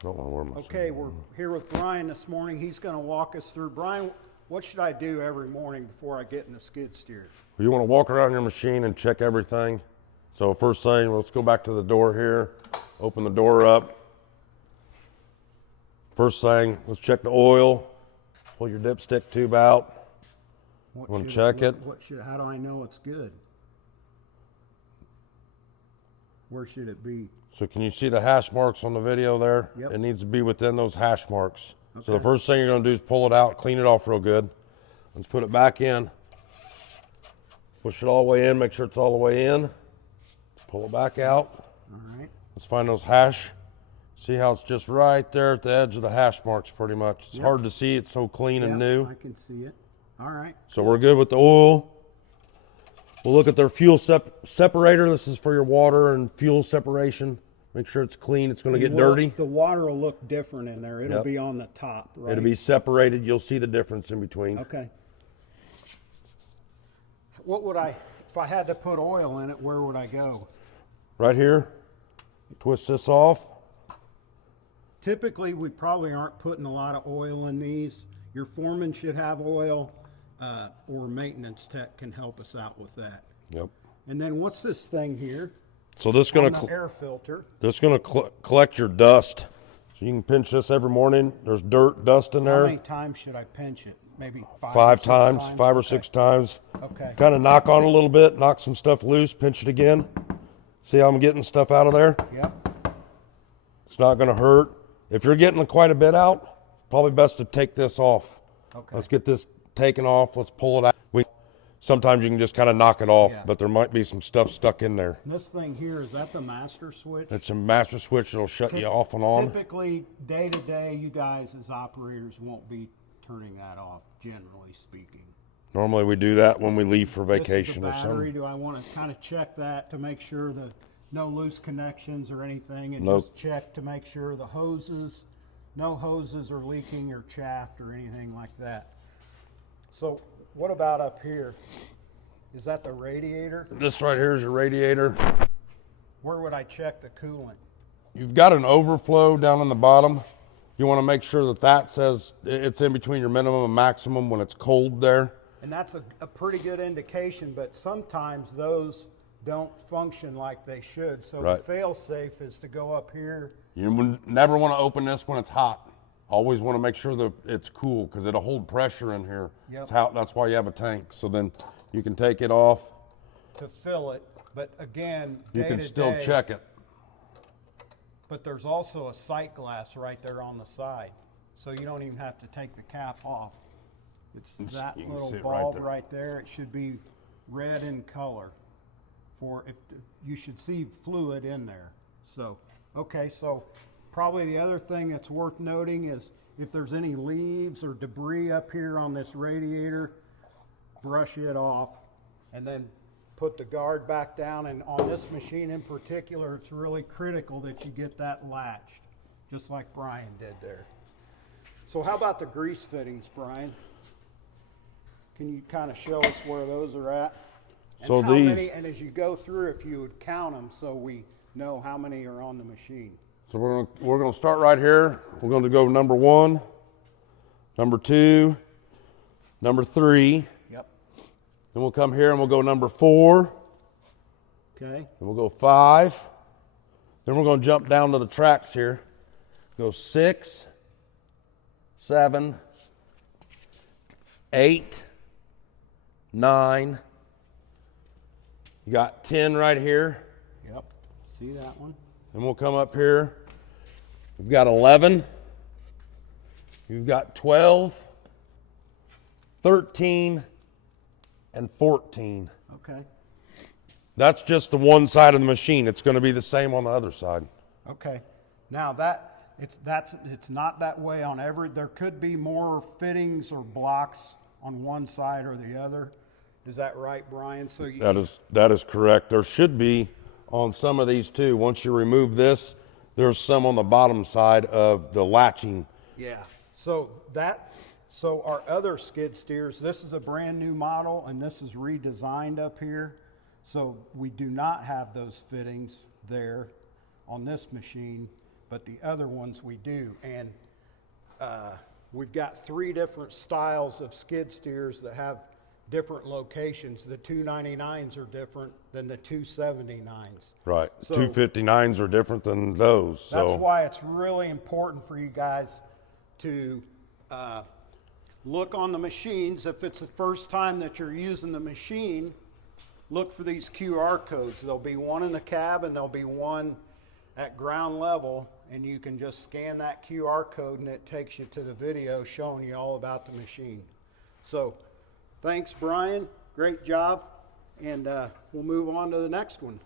I don't want to wear my Okay, we're here with Brian this morning. He's going to walk us through. Brian, what should I do every morning before I get in the skid steer? You want to walk around your machine and check everything. So first thing, let's go back to the door here. Open the door up. First thing, let's check the oil. Pull your dipstick tube out. Want to check it? How do I know it's good? Where should it be? So can you see the hash marks on the video there? Yep. It needs to be within those hash marks. Okay. So the first thing you're going to do is pull it out, clean it off real good. Let's put it back in. Push it all the way in, make sure it's all the way in. Pull it back out. All right. Let's find those hash. See how it's just right there at the edge of the hash marks pretty much. It's hard to see, it's so clean and new. I can see it. All right. So we're good with the oil. We'll look at their fuel separator. This is for your water and fuel separation. Make sure it's clean. It's going to get dirty. The water will look different in there. It'll be on the top, right? It'll be separated. You'll see the difference in between. Okay. What would if I had to put oil in it, where would I go? Right here. Twist this off. Typically, we probably aren't putting a lot of oil in these. Your foreman should have oil, or maintenance tech can help us out with that. Yep. And then what's this thing here? So this is going to air filter. This is going to collect your dust. So you can pinch this every morning. There's dirt, dust in How there. many times should I pinch it? Maybe Five or six times. Okay. Kind of knock on a little bit, knock some stuff loose, pinch it again. See how I'm getting stuff out of there? Yep. It's not going to hurt. If you're getting quite a bit out, probably best to take this off. Okay. Let's get this taken off. Let's pull it out. Sometimes you can just kind of knock it off, but there might be some stuff stuck in there. And this thing here, is that the master switch? It's a master switch that'll shut you off and on. Typically, day to day, you guys as operators won't be turning that off, generally speaking. Normally we do that when we leave for vacation This is the or battery. something. Do I want to kind of check that to make sure that no loose connections or anything, and Nope. just check to make sure the hoses, no hoses are leaking or chaffed or anything like that. So what about up here? Is that the radiator? This right here is your radiator. Where would I check the coolant? You've got an overflow down in the bottom. You want to make sure that that says it's in between your minimum and maximum when it's cold there. And that's a pretty good indication, but sometimes those don't function like they should. So Right. the fail-safe is to go up here. You never want to open this when it's hot. Always want to make sure that it's cool because it'll hold pressure in here. Yep. That's why you have a tank. So then you can take it off. To fill it, but again, You day can to still day, check it. But there's also a sight glass right there on the side, so you don't even have to take the cap off. It's that you can little see it right bulb there. right there. It should be red in color. You should see fluid in there. So, okay, so probably the other thing that's worth noting is if there's any leaves or debris up here on this radiator, brush it off and then put the guard back down. And on this machine in particular, it's really critical that you get that latched, just like Brian did there. So how about the grease fittings, Brian? Can you kind of show us where those are at? And So how these- many, and as you go through, if you would count them so we know how many are on the machine. So we're gonna start right here. We're going to go number 1, number 2, number 3. Yep. Then we'll come here and we'll go number 4. Okay. Then we'll go 5. Then we're going to jump down to the tracks here. Go 6, 7, 8, 9. You got 10 right here. Yep. See that one? Then we'll come up here. We've got 11. You've got 12, 13, and 14. Okay. That's just the one side of the machine. It's going to be the same on the other side. Okay. Now it's not that way on every. There could be more fittings or blocks on one side or the other. Is that right, Brian? So That is correct. There should be on some of these too. Once you remove this, there's some on the bottom side of the latching. yeah. So our other skid steers, this is a brand new model and this is redesigned up here. So we do not have those fittings there on this machine. but the other ones we do. And we've got 3 different styles of skid steers that have different locations. The 299s are different than the 279s. Right. So- 259s are different than those. So That's why it's really important for you guys to look on the machines. If it's the first time that you're using the machine, look for these QR codes. There'll be one in the cab and there'll be one at ground level, and you can just scan that QR code and it takes you to the video showing you all about the machine. So thanks, Brian. Great job. And we'll move on to the next one.